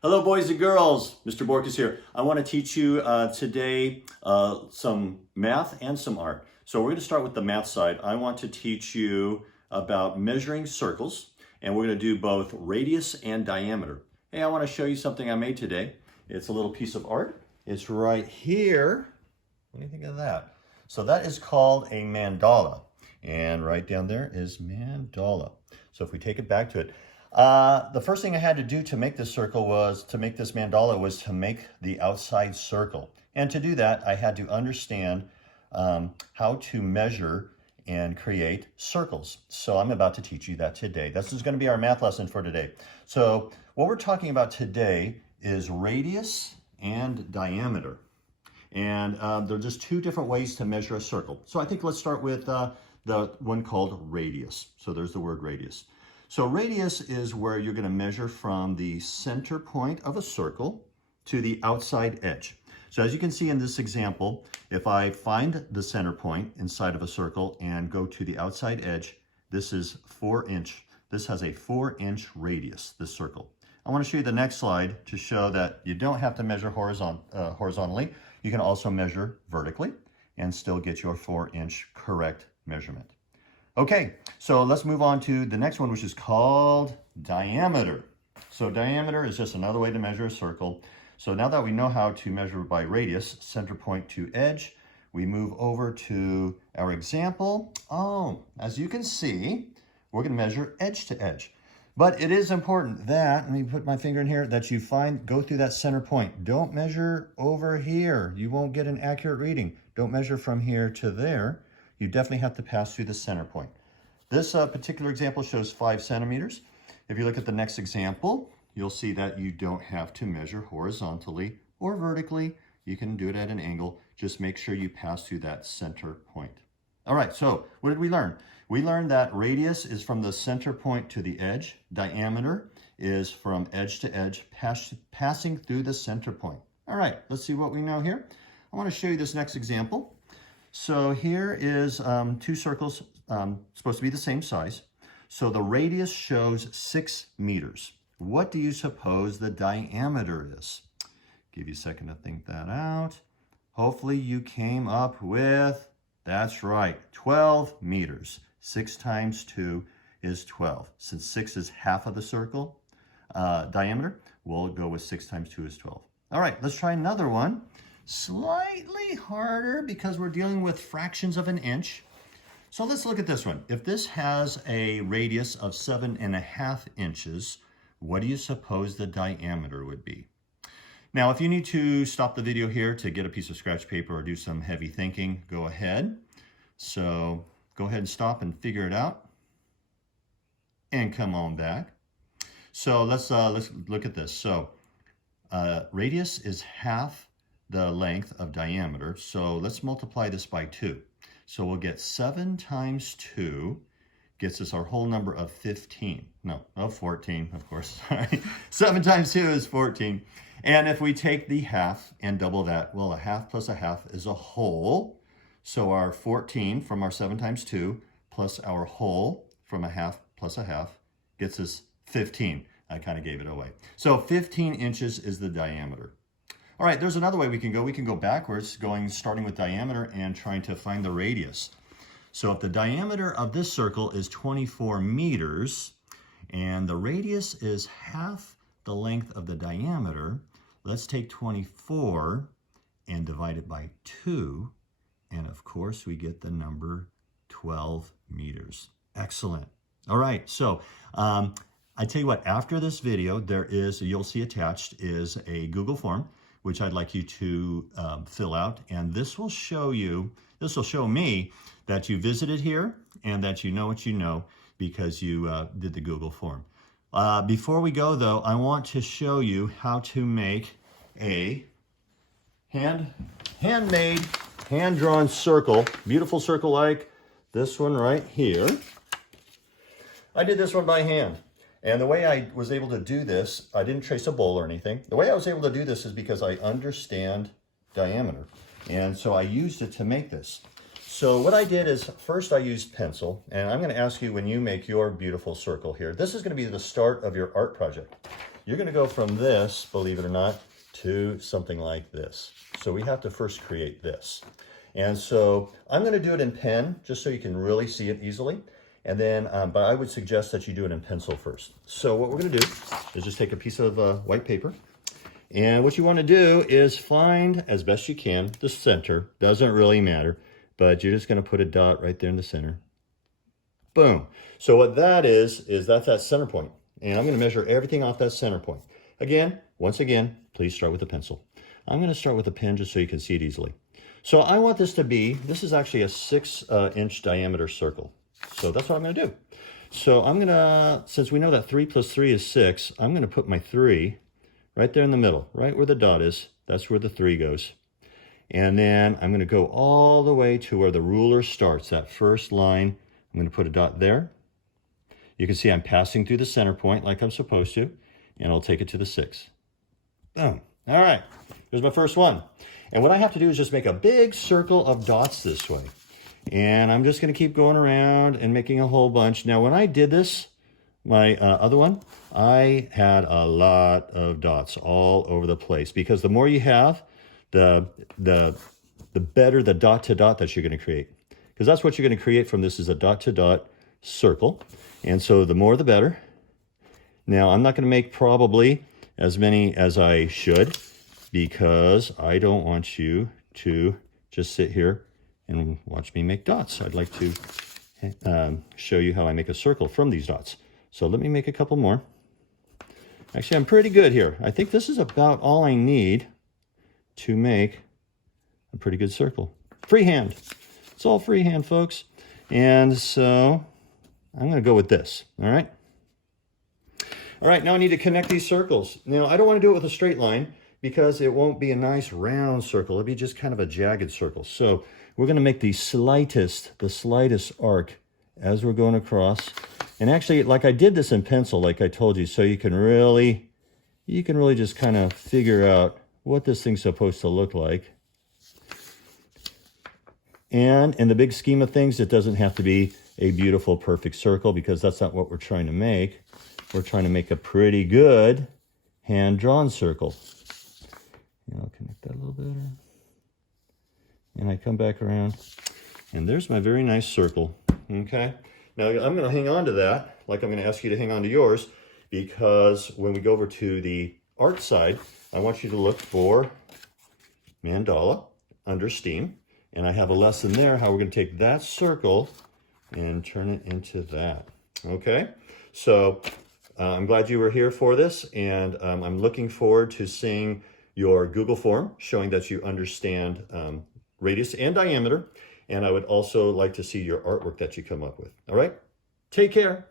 Hello, boys and girls. Mr. Borkus here. I want to teach you today some math and some art. So we're going to start with the math side. I want to teach you about measuring circles, and we're going to do both radius and diameter. Hey, I want to show you something I made today. It's a little piece of art. It's right here. What do you think of that? So that is called a mandala. And right down there is mandala. So if we take it back to it, the first thing I had to do to make this circle was to make this mandala was to make the outside circle. And to do that, I had to understand how to measure and create circles. So I'm about to teach you that today. This is going to be our math lesson for today. So what we're talking about today is radius and diameter. And there are just two different ways to measure a circle. So I think let's start with the one called radius. So there's the word radius. So radius is where you're going to measure from the center point of a circle to the outside edge. So as you can see in this example, if I find the center point inside of a circle and go to the outside edge, this is 4 inch. This has a 4-inch radius, this circle. I want to show you the next slide to show that you don't have to measure horizontally. You can also measure vertically and still get your 4-inch correct measurement. Okay, so let's move on to the next one, which is called diameter. So diameter is just another way to measure a circle. So now that we know how to measure by radius, center point to edge, we move over to our example. Oh, as you can see, we're going to measure edge to edge. But it is important that, let me put my finger in here, that you go through that center point. Don't measure over here. You won't get an accurate reading. Don't measure from here to there. You definitely have to pass through the center point. This particular example shows 5 centimeters. If you look at the next example, you'll see that you don't have to measure horizontally or vertically. You can do it at an angle. Just make sure you pass through that center point. All right, so what did we learn? We learned that radius is from the center point to the edge. Diameter is from edge to edge, passing through the center point. All right, let's see what we know here. I want to show you this next example. So here is 2 circles supposed to be the same size. So the radius shows 6 meters. What do you suppose the diameter is? Give you a second to think that out. Hopefully you came up with, that's right, 12 meters. 6 times 2 is 12. Since 6 is half of the circle diameter, we'll go with 6 times 2 is 12. All right, let's try another one. Slightly harder because we're dealing with fractions of an inch. So let's look at this one. If this has a radius of 7.5 inches, what do you suppose the diameter would be? Now, if you need to stop the video here to get a piece of scratch paper or do some heavy thinking, go ahead. So go ahead and stop and figure it out. And come on back. So let's look at this. So radius is half the length of diameter. So let's multiply this by 2. So we'll get 7 times 2 gets us our whole number of 15. No, of 14, of course. 7 times 2 is 14. And if we take the half and double that, well, a half plus a half is a whole. So our 14 from our 7 times 2 plus our whole from a half plus a half gets us 15. I kind of gave it away. So 15 inches is the diameter. All right, there's another way we can go. We can go backwards, starting with diameter and trying to find the radius. So if the diameter of this circle is 24 meters and the radius is half the length of the diameter, let's take 24 and divide it by 2. And of course, we get the number 12 meters. Excellent. All right, so I tell you what, after this video, you'll see attached is a Google form, which I'd like you to fill out. And this will show me that you visited here and that you know what you know because you did the Google form. Before we go though, I want to show you how to make a handmade, hand-drawn circle, beautiful circle like this one right here. I did this one by hand. And the way I was able to do this, I didn't trace a bowl or anything. The way I was able to do this is because I understand diameter. And so I used it to make this. So what I did is first I used pencil, and I'm going to ask you when you make your beautiful circle here, this is going to be the start of your art project. you're going to go from this, believe it or not, to something like this. So we have to first create this. And so I'm going to do it in pen, just so you can really see it easily. And then, but I would suggest that you do it in pencil first. So what we're going to do is just take a piece of white paper. And what you want to do is find, as best you can, the center. Doesn't really matter, but you're just going to put a dot right there in the center. Boom. So what that is that's that center point. And I'm going to measure everything off that center point. Again, once again, please start with a pencil. I'm going to start with a pen just so you can see it easily. So I want this to be, this is actually a 6-inch diameter circle. So that's what I'm going to do. So I'm going to, since we know that 3 plus 3 is 6, I'm going to put my 3 right there in the middle, right where the dot is. That's where the 3 goes. And then I'm going to go all the way to where the ruler starts, that first line. I'm going to put a dot there. You can see I'm passing through the center point like I'm supposed to, and I'll take it to the 6. Boom. All right, here's my first one. And what I have to do is just make a big circle of dots this way. And I'm just going to keep going around and making a whole bunch. Now, when I did this, my other one, I had a lot of dots all over the place, because the more you have, the better the dot to dot that you're going to create. Because that's what you're going to create from this, is a dot to dot circle. And so the more the better. Now, I'm not going to make probably as many as I should, because I don't want you to just sit here and watch me make dots. I'd like to show you how I make a circle from these dots. So let me make a couple more. Actually, I'm pretty good here. I think this is about all I need to make a pretty good circle. Freehand. It's all freehand, folks. And so I'm going to go with this, all right? All right, now I need to connect these circles. Now, I don't want to do it with a straight line, because it won't be a nice round circle. It'll be just kind of a jagged circle. So we're going to make the slightest arc as we're going across. And actually, like I did this in pencil, like I told you, so you can really just kind of figure out what this thing's supposed to look like. And in the big scheme of things, it doesn't have to be a beautiful, perfect circle, because that's not what we're trying to make. We're trying to make a pretty good hand-drawn circle. And I'll connect that a little better. And I come back around, and there's my very nice circle. Okay? Now I'm going to hang on to that, like I'm going to ask you to hang on to yours, because when we go over to the art side, I want you to look for mandala under steam. And I have a lesson there how we're going to take that circle and turn it into that. Okay? So I'm glad you were here for this, and I'm looking forward to seeing your Google form showing that you understand radius and diameter. And I would also like to see your artwork that you come up with. All right? Take care.